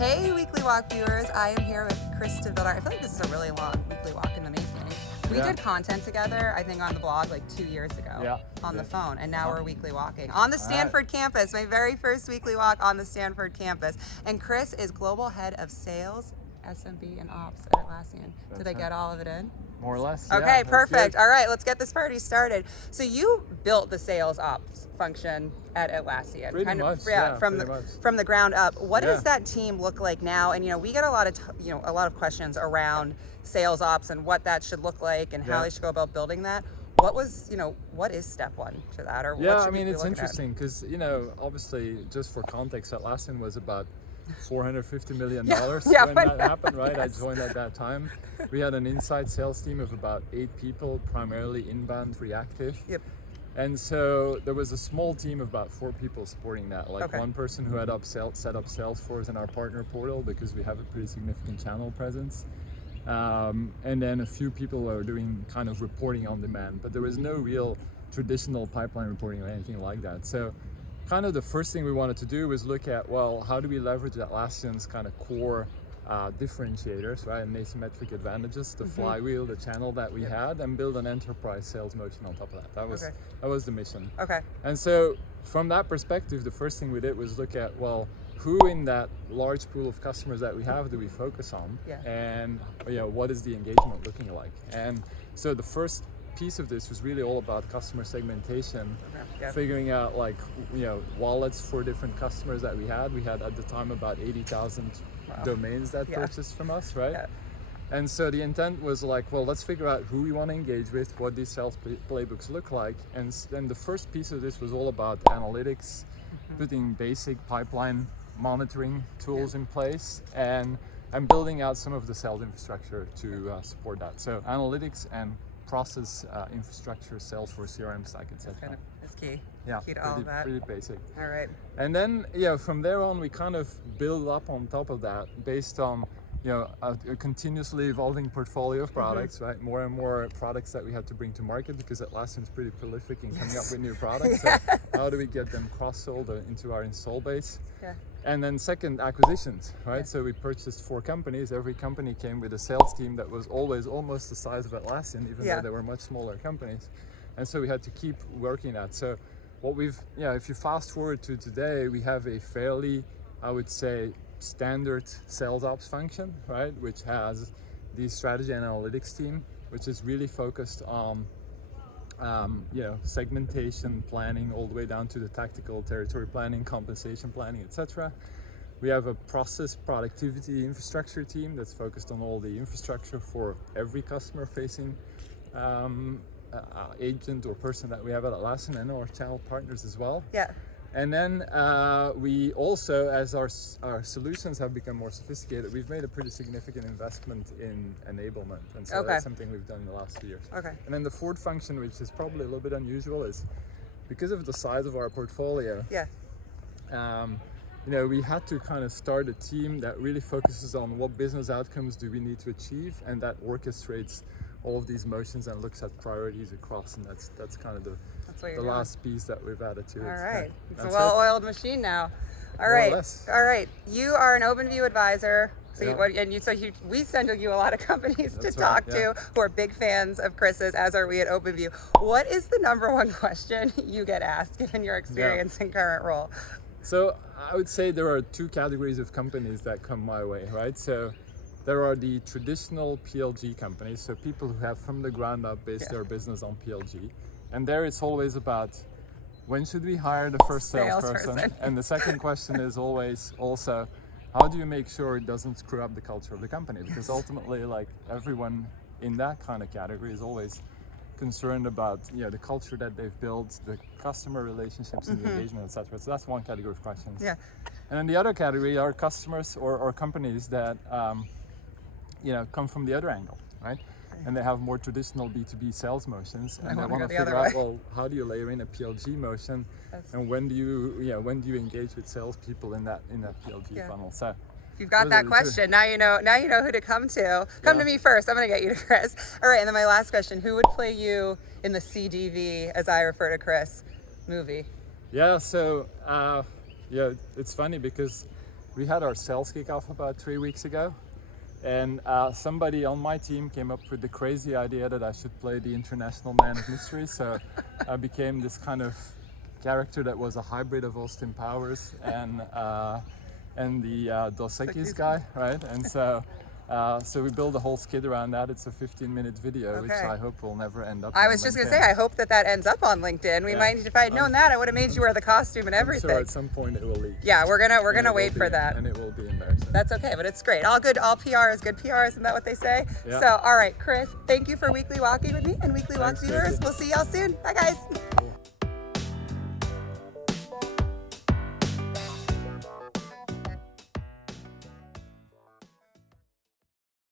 Hey, Weekly Walk viewers. I am here with Chris Vylder. I feel like this is a really long Weekly Walk in the making. We did content together, I think, on the blog like 2 years ago on the phone, and now we're weekly walking on the Stanford campus, my very first Weekly Walk on the Stanford campus. And Chris is Global Head of Sales, SMB, and Ops at Atlassian. Did I get all of it in? More or less. Okay, yeah, perfect. All right, let's get this party started. So you built the sales ops function at Atlassian, Pretty much, from the ground up. What does that team look like now? And we get a lot of questions around sales ops and what that should look like and how they should go about building that. What is step one to that? Or what should we be it's looking interesting because obviously, just for context, Atlassian was about $450 million when that happened, right? I joined at that time. We had an inside sales team of about 8 people, primarily inbound reactive. Yep. And so there was a small team of about 4 people supporting that. One person who had set up Salesforce in our partner portal because we have a pretty significant channel presence. And then a few people were doing kind of reporting on demand, but there was no real traditional pipeline reporting or anything like that. So kind of the first thing we wanted to do was look at, well, how do we leverage Atlassian's kind of core differentiators, right, and asymmetric advantages, the flywheel, the channel that we had, and build an enterprise sales motion on top of that. That was the mission. Okay. And so from that perspective, the first thing we did was look at, well, who in that large pool of customers that we have do we focus on, and what is the engagement looking like? And so the first piece of this was really all about customer segmentation, figuring out wallets for different customers that we had. We had at the time about 80,000 domains that purchased from us, right? And so the intent was let's figure out who we want to engage with, what these sales playbooks look like. And then the first piece of this was all about analytics, putting basic pipeline monitoring tools in place, and building out some of the sales infrastructure to support that. So analytics and process infrastructure, Salesforce, CRM stack, etc. That's key. Yeah, key to all of that. Pretty basic. All right. And then from there on, we kind of build up on top of that based on a continuously evolving portfolio of products, right? More and more products that we had to bring to market because Atlassian's pretty prolific in coming up with new products. So how do we get them cross-sold into our install base? Yeah. And then second, acquisitions, right? Yeah. So we purchased 4 companies. Every company came with a sales team that was always almost the size of Atlassian, even though they were much smaller companies. And so we had to keep working at. So what if you fast forward to today, we have a fairly, I would say, standard sales ops function, right? Which has the strategy and analytics team, which is really focused on segmentation planning all the way down to the tactical territory planning, compensation planning, etc. We have a process productivity infrastructure team that's focused on all the infrastructure for every customer facing agent or person that we have at Atlassian, and our channel partners as well. Yeah. And then we also, as our solutions have become more sophisticated, we've made a pretty significant investment in enablement. And so that's something we've done in the last few years. Okay. And then the fourth function, which is probably a little bit unusual, is because of the size of our portfolio, we had to kind of start a team that really focuses on what business outcomes do we need to achieve, and that orchestrates all of these motions and looks at priorities across, and that's kind of the last piece that we've added to it. All right, it's a well-oiled machine now. All right. You are an OpenView advisor. So we send you a lot of companies to talk to who are big fans of Chris's, as are we at OpenView. What is the number one question you get asked, given your experience and current role? So I would say there are 2 categories of companies that come my way, right? So there are the traditional PLG companies, so people who have from the ground up based their business on PLG. And there it's always about, when should we hire the first salesperson? And the second question is always also, how do you make sure it doesn't screw up the culture of the company? Because ultimately, everyone in that kind of category is always concerned about the culture that they've built, the customer relationships and the engagement, etc. So that's one category of questions. Yeah. And then the other category are customers or companies that come from the other angle, right? And they have more traditional B2B sales motions, and they want to figure out, well, how do you layer in a PLG motion, and when do you engage with salespeople in that PLG funnel? So if you've got that question, now you know who to come to. Come to me first. I'm going to get you to Chris. All right, and then my last question: who would play you in the CDV, as I refer to Chris, movie? Yeah. So it's funny because we had our sales kickoff about 3 weeks ago, and somebody on my team came up with the crazy idea that I should play the international man of mystery. So I became this kind of character that was a hybrid of Austin Powers and the Dos Equis guy, right? And so we build a whole skit around that. It's a 15-minute video, which I hope will never end up. I was just gonna say, I hope that ends up on LinkedIn. We might, if I had known that, I would have made you wear the costume and everything. I'm sure at some point it will leak. Yeah, we're gonna wait for that. And it will be embarrassing. That's okay, but it's great. All PR is good PR, isn't that what they say? Yeah. So, all right, Chris, thank you for Weekly Walking with me and Weekly Walk viewers. We'll see y'all soon. Bye, guys. Cool.